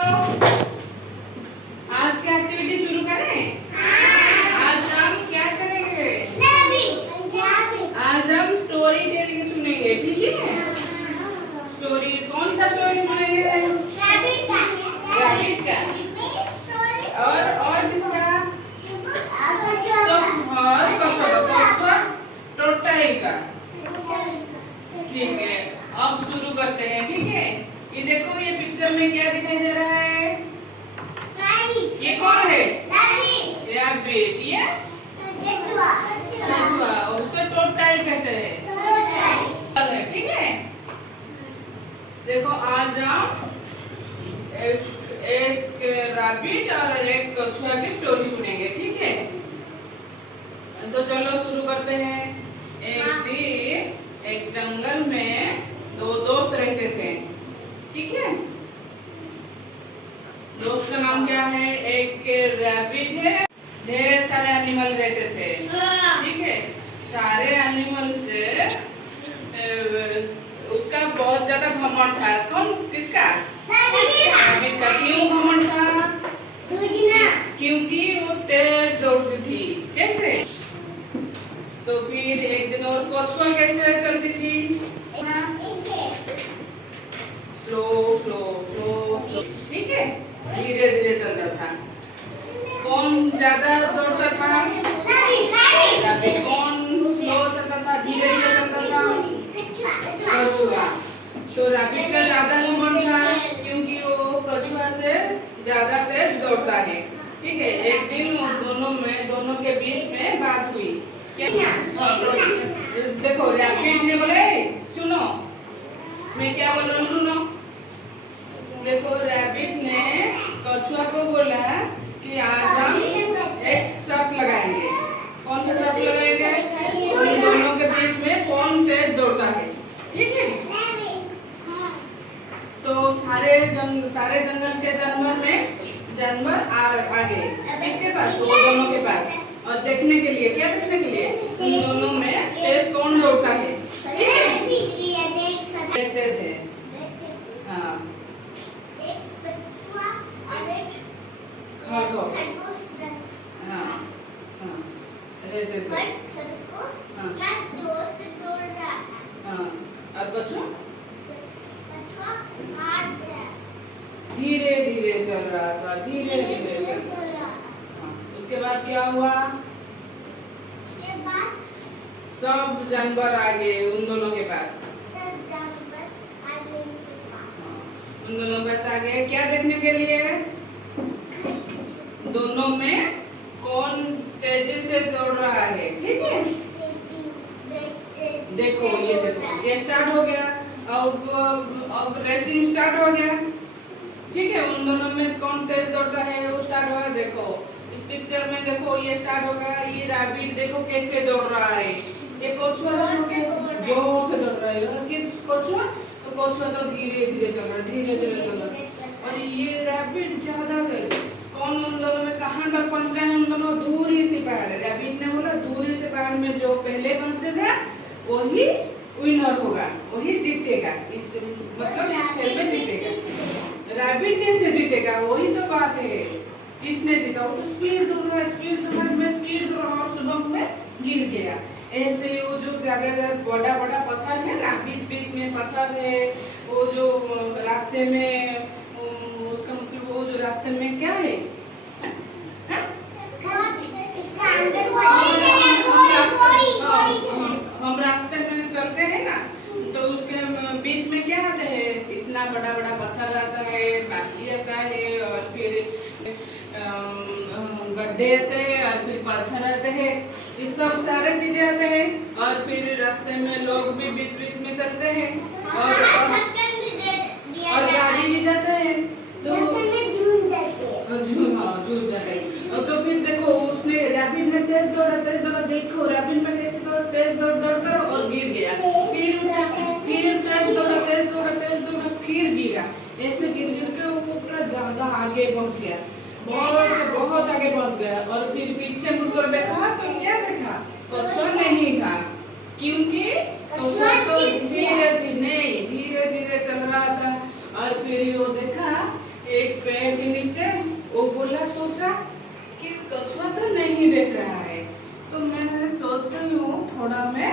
आज की एक्टिविटी शुरू करें। आज हम क्या करेंगे? आज हम स्टोरी टेलिंग सुनेंगे, ठीक है? स्टोरी, कौन सा स्टोरी सुनेंगे? रैबिट का और किसका? टोटाई का। ठीक है, अब शुरू करते हैं, ठीक है? ये देखो, ये पिक्चर में क्या दिखाई दे रहा है? ये कौन है? रैबिट। ये कछुआ, उसे टोटाई कहते हैं, ठीक है? देखो, आज हम एक रैबिट और एक कछुआ की स्टोरी सुनेंगे, ठीक है? तो चलो शुरू करते हैं। एक दिन एक जंगल में दो दोस्त रहते थे, ठीक है? दोस्त का नाम क्या है? एक रैबिट है, ढेर सारे एनिमल रहते थे, ठीक है? सारे एनिमल से उसका बहुत ज्यादा घमंड था। कौन? किसका? रैबिट का। क्यों घमंड था? क्योंकि वो तेज दौड़ती थी। कैसे? तो फिर एक दिन और कछुआ कैसे चलती थी? स्लो स्लो स्लो स्लो, ठीक है? धीरे धीरे चलता था। कौन ज्यादा दौड़ता था? रैबिट। कौन स्लो चलता था, धीरे धीरे चलता था? कछुआ। तो रैबिट का ज्यादा घमंड था क्योंकि वो कछुआ से ज्यादा तेज दौड़ता है, ठीक है? एक दिन दोनों के बीच में बात हुई। देखो, रैबिट ने बोले, सुनो, मैं क्या बोल रहा हूँ, सुनो। देखो, रैबिट ने कछुआ को बोला कि आज हम एक शर्त लगाएंगे। कौन सा शर्त लगाएंगे? उन दोनों के बीच में कौन तेज दौड़ता है, ठीक है? तो सारे जंगल के जानवर आ गए किसके पास? वो दोनों के पास। और देखने के लिए, क्या देखने के लिए? उन दोनों में तेज कौन दौड़ता है, ठीक है? देखते थे। हाँ, हाँ, हाँ, रहते थे। हाँ, और कछुआ धीरे धीरे चल रहा था, धीरे धीरे चल रहा था। उसके बाद क्या हुआ? सब जानवर आ गए उन दोनों के पास। उन दोनों के पास आ गए क्या देखने के लिए? दोनों में कौन तेजी से दौड़ रहा है, ठीक है? देखो, ये स्टार्ट हो गया। अब रेसिंग स्टार्ट हो गया, ठीक है? उन दोनों में कौन तेज दौड़ता है वो स्टार्ट हुआ। देखो इस पिक्चर में, देखो ये स्टार्ट होगा। ये रैबिट देखो कैसे दौड़ रहा है। ये कछुआ जोर से दौड़ रहा है, और कछुआ तो धीरे धीरे चल रहा है, धीरे धीरे चल रहा है। और ये रैबिट ज्यादा तेज। कौन उन दोनों में कहाँ तक पहुंच रहे हैं? उन दोनों दूर ही से पहाड़ है। रैबिट ने बोला दूर ही से पहाड़ में जो पहले पहुंचेगा वही विनर होगा, वही जीतेगा। मतलब इस खेल में जीतेगा। रैबिट कैसे जीतेगा? वही तो बात है। किसने जीता? वो तो स्पीड दौड़ रहा है, स्पीड दौड़ रहा है, मैं स्पीड दौड़ रहा हूँ, सुबह में गिर गया। ऐसे वो जो जगह बड़ा बड़ा पत्थर है ना, बीच बीच में पत्थर है, वो जो रास्ते में, उसका मतलब वो जो रास्ते में क्या है? हम रास्ते में चलते हैं ना, तो उसके बीच में क्या आता है? इतना बड़ा बड़ा पत्थर आता है, बाली आता है, और फिर गड्ढे आते हैं, और फिर पत्थर आते हैं। ये सब सारे चीजें आते हैं। और फिर रास्ते में लोग भी बीच बीच में चलते हैं, और गाड़ी भी जाते हैं, तो झूठ जाते हैं। और तो फिर देखो, उसने रैबिट में तेज दौड़ा, देखो रैबिट में कैसे तेज दौड़ कर और गिर गया। फिर तेज दौड़ा, फिर गिरा। ऐसे गिर के वो पूरा ज्यादा आगे पहुंच गया, बहुत आगे पहुंच गया। और फिर पीछे मुड़कर देखा तो क्या देखा? कछुआ नहीं था, क्योंकि कछुआ तो धीरे धीरे चल रहा था। और फिर वो देखा एक पेड़ के नीचे वो बोला, सोचा कि कछुआ तो नहीं देख रहा है, तो मैं सोच रही हूँ थोड़ा मैं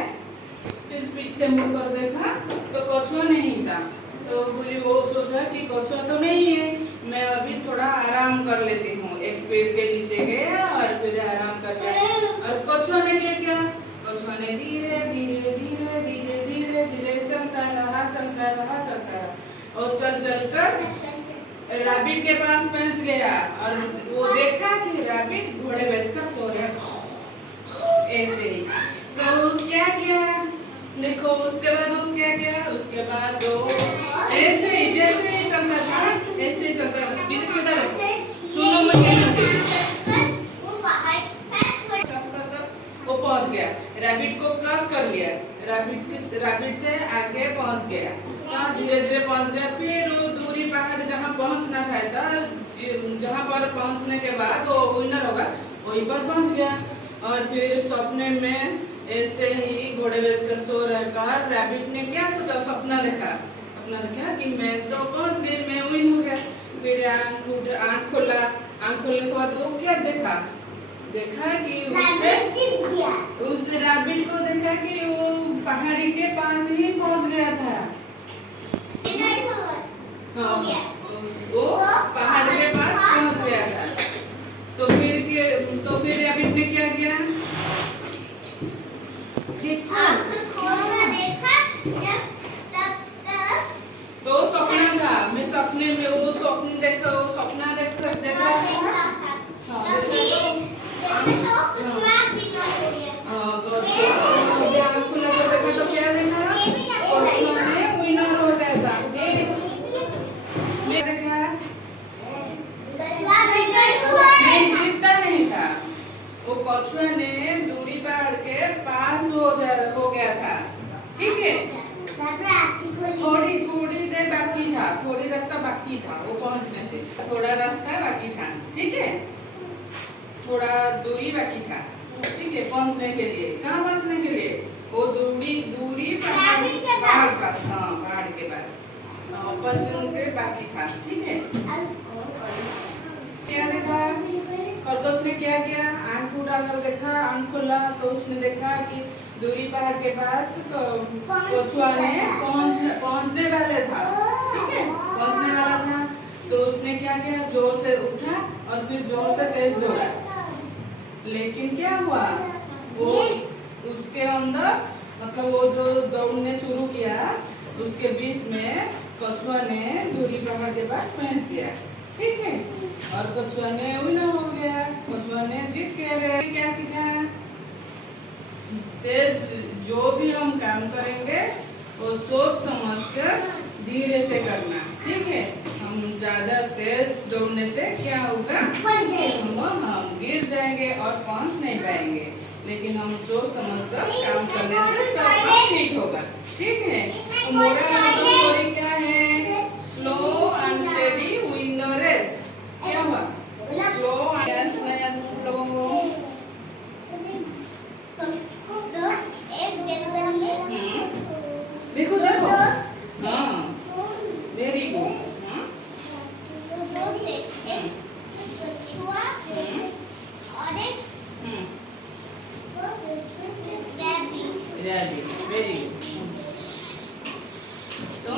फिर पीछे मुड़ कर देखा तो कछुआ नहीं था। तो बोली, वो सोचा कि कछुआ तो नहीं है, मैं अभी थोड़ा आराम कर लेती हूँ। एक पेड़ के नीचे गया और फिर आराम कर लिया। और कछुआ ने क्या, कछुआ ने धीरे धीरे धीरे धीरे धीरे धीरे चलता रहा और चल कर रैबिट के पास पहुंच गया। और वो देखा कि रैबिट घोड़े बेचकर सो रहा ऐसे ही। तो क्या किया देखो, उसके बाद वो क्या किया, उसके बाद वो ऐसे ही जैसे ही चलता था ऐसे ही चलता था। बीच में सुनो मैं क्या वो पहुंच गया, रैबिट को क्रॉस कर लिया, रैबिट से आगे पहुंच गया। धीरे धीरे पहुंच गया। फिर वो दूरी पहाड़ जहाँ पहुंचना था, जहाँ पर पहुंचने के बाद वो विनर होगा वहीं पर पहुंच गया। और फिर सपने में ऐसे ही घोड़े बेचकर सो रहकर रैबिट ने क्या सोचा, सपना देखा कि मैं तो पहुंच गई, मैं विन हो गया। फिर आँख खोला, आँख खोलने के बाद वो क्या देखा कि उस रैबिट को देखा कि वो पहाड़ी के पास ही पहुंच गया था। हाँ, वो पहाड़ के पास पहुंच गया था। तो फिर रैबिट ने क्या किया, तो सपना था, मैं सपने में वो सपना देखा तो क्या देखा, विनर हो गया। नहीं, जीतता नहीं था वो, कछुआ ने दूरी पहाड़ के पास हो गया था। ठीक है, थोड़ी देर बाकी था, थोड़ी रास्ता बाकी था वो पहुंचने से, थोड़ा रास्ता बाकी था। ठीक है, थोड़ा दूरी बाकी था। ठीक है, पहुंचने के लिए, कहाँ पहुंचने के लिए, वो दूरी पहाड़ पास, हाँ पहाड़ के पास पहुंचने के बाकी था। ठीक है, क्या देखा, खरगोश ने क्या किया, आँख उठाकर देखा, आँख खोला तो उसने देखा कि दूरी पहाड़ के पास तो कछुआ ने पहुंचने वाले था। ठीक है, पहुंचने वाला था। तो उसने क्या किया, जोर से उठा और फिर जोर से तेज दौड़ा। लेकिन क्या हुआ, वो उसके अंदर मतलब वो जो दौड़ने शुरू किया उसके बीच में कछुआ ने दूरी पहाड़ के पास पहुंच गया। ठीक है, और कछुआ ने विनर हो गया, कछुआ ने जीत गया। क्या सीखा, तेज जो भी हम काम करेंगे वो सोच समझ कर धीरे से करना। ठीक है, हम ज्यादा तेज दौड़ने से क्या होगा, हम गिर जाएंगे और पहुंच नहीं पाएंगे। लेकिन हम सोच समझ कर काम करने से सब ठीक होगा। ठीक है, तो मोरल ऑफ द स्टोरी क्या है, slow and steady win the race. क्या हुआ, स्लो एंड स्लो, देखो हाँ वेरी गुड। Very good. तो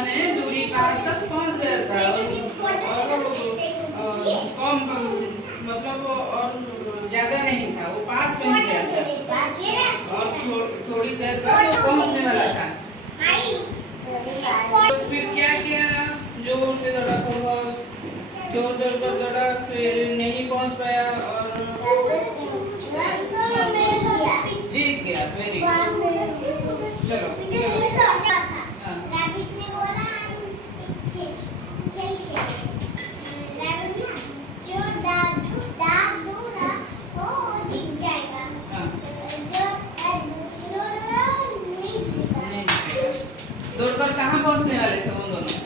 ने दूरी पहाड़ तक पहुंच गया था और कम मतलब और ज्यादा नहीं था, वो पास पहुंच गया था और थोड़ी देर बाद वो पहुंचने वाला था। तो फिर क्या किया, जोर से दौड़ा, थोड़ा जोर जोर कर दौड़ा, फिर नहीं पहुंच पाया और जीत गया। वेरी गुड, चलो रैबिट ने बोला रैबिट ना जो दाग दूंगा वो जीत जाएगा, जो दौड़ा नहीं जीतेगा। दौड़कर कहाँ पहुंचने वाले थे वो दोनों?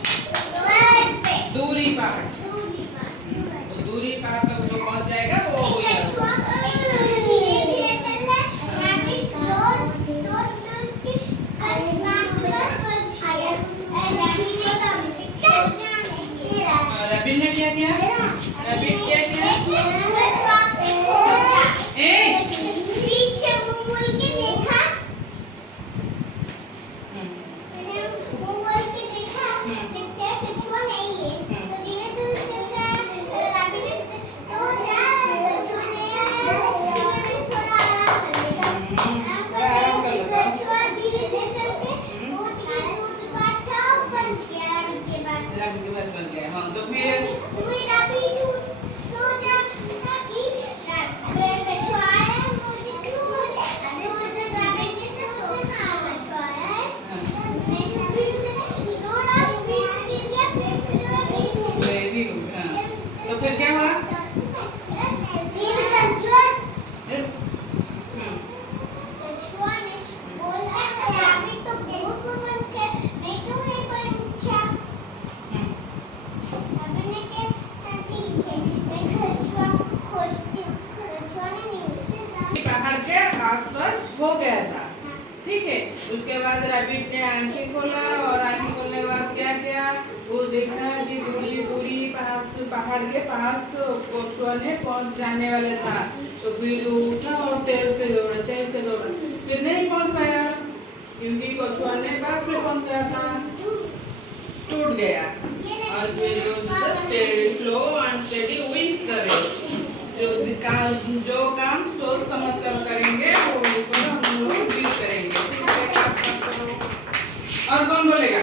दूरी पहाड़। तो दूरी पहाड़ तक जो पहुंच जाएगा वो रैबिट ने क्या किया? रैबिट क्या किया? पीछे मुंह बोल के देखा, मुंह बोल के देखा, देखते कछुआ नहीं है, तो धीरे धीरे चल रहा है। रैबिट ने तो जा कछुआ नहीं आया, इसलिए थोड़ा आराम कर लेगा। कछुआ धीरे धीरे चलते वो दूर बात था, बच गया रैबिट के बाद बन गया। हाँ, तो फिर रैबिट सो जा कि कछुआ आया, मुझे क्यों अरे मुझे रैबिट ने तो कछुआ आया है, मैं फिर से दौड़ा, फिर से गिर गया, फिर से दौड़ा। Very good. हाँ, तो फिर क्या हुआ? कछुआ ने बोला रैबिट तो बेवकूफ है, मैं क्यों नहीं पूछा। रैबिट ने कहा ठीक है, मैं कछुआ खोजती हूँ। कछुआ ने नहीं पहाड़ के आसपास हो गया था, ठीक है। उसके बाद रैबिट ने आंखें खोला और आंखें खोलने के बाद क्या किया, वो देखा कि दूरी पहाड़ के पास कछुआ ने पहुंच जाने वाला था। तो फिर उठा और तेज से दौड़ा, फिर नहीं पहुंच पाया क्योंकि कछुआ ने पास में पहुंच गया था, टूट गया। और फिर स्लो एंड स्टेडी विन करे, जो काम सोच समझ कर करेंगे वो हम लोग जीत करेंगे। और कौन बोलेगा?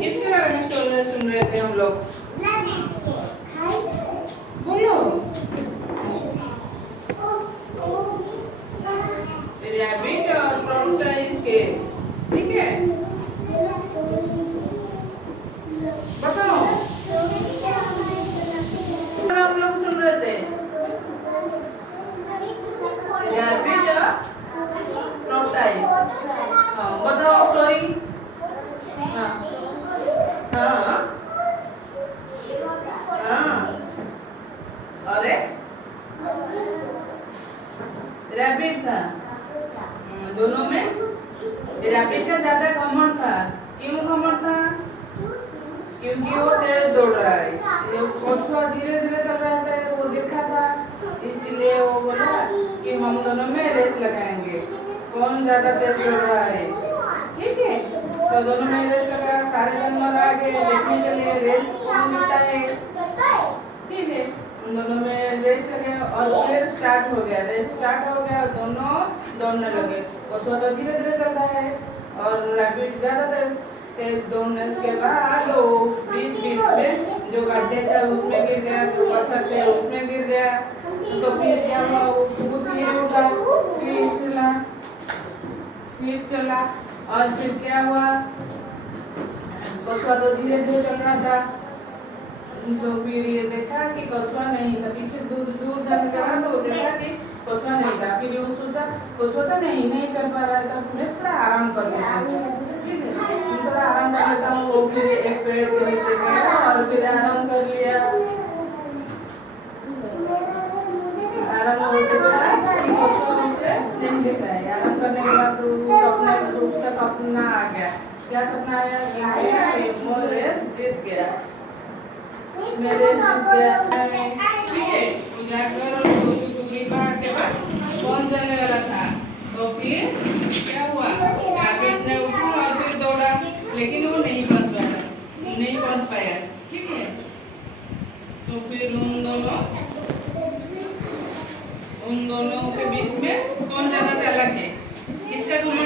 किसके बारे में स्टोरी सुन रहे थे हम लोग? बोलो। रैबिट और टॉर्टोइस के, ठीक है, बताओ हम लोग सुन रहे थे। रैबिट और टॉर्टोइस, हाँ बताओ स्टोरी। हाँ हाँ हाँ, अरे रैबिट था दोनों में। रैबिट का ज्यादा घमंड था। क्यों घमंड था? क्योंकि वो तेज दौड़ रहा है, कछुआ धीरे धीरे चल रहा था, वो देखा था, इसलिए वो बोला कि हम दोनों में रेस लगाएंगे, कौन ज्यादा तेज दौड़ रहा है, ठीक है। तो दोनों में रेस लगा, सारे जानवर आ गए देखने के लिए रेस कौन जीतता है, ठीक है। उन दोनों में रेस लगे और फिर स्टार्ट हो गया, रेस स्टार्ट हो गया, दोनों दौड़ने लगे। कछुआ तो धीरे धीरे चल रहा है और रैबिट ज्यादा तेज दौड़ने के बाद वो बीच में जो गड्ढे थे उसमें गिर गया, जो पत्थर थे उसमें गिर गया। तो फिर क्या हुआ, वो खुद ही उठा, फिर चला और फिर क्या हुआ, कछुआ तो धीरे धीरे चल रहा था। तो फिर ये देखा कि कछुआ नहीं था, पीछे दूर जाने के बाद वो देखा कि कछुआ नहीं था। फिर वो सोचा कछुआ तो नहीं चल पा रहा था, मैं थोड़ा आराम कर लेता हूँ, ठीक है, थोड़ा आराम कर लेता हूँ। वो फिर एक पेड़ के नीचे गया और फिर आराम कर लिया। आराम करने के बाद कछुआ उसे नहीं दिख रहा है। आराम करने के बाद उसका सपना आ गया। क्या सपना आया? रेस जीत गया, मेरे जीत गया, ठीक है। जाकर दूरी पहाड़ के पास पहुंच जाने वाला था। तो फिर क्या हुआ, रैबिट ने उठा और फिर दौड़ा, लेकिन वो नहीं पहुंच फिर उन दोनों के बीच में कौन ज्यादा चालाक है, किसका तुलना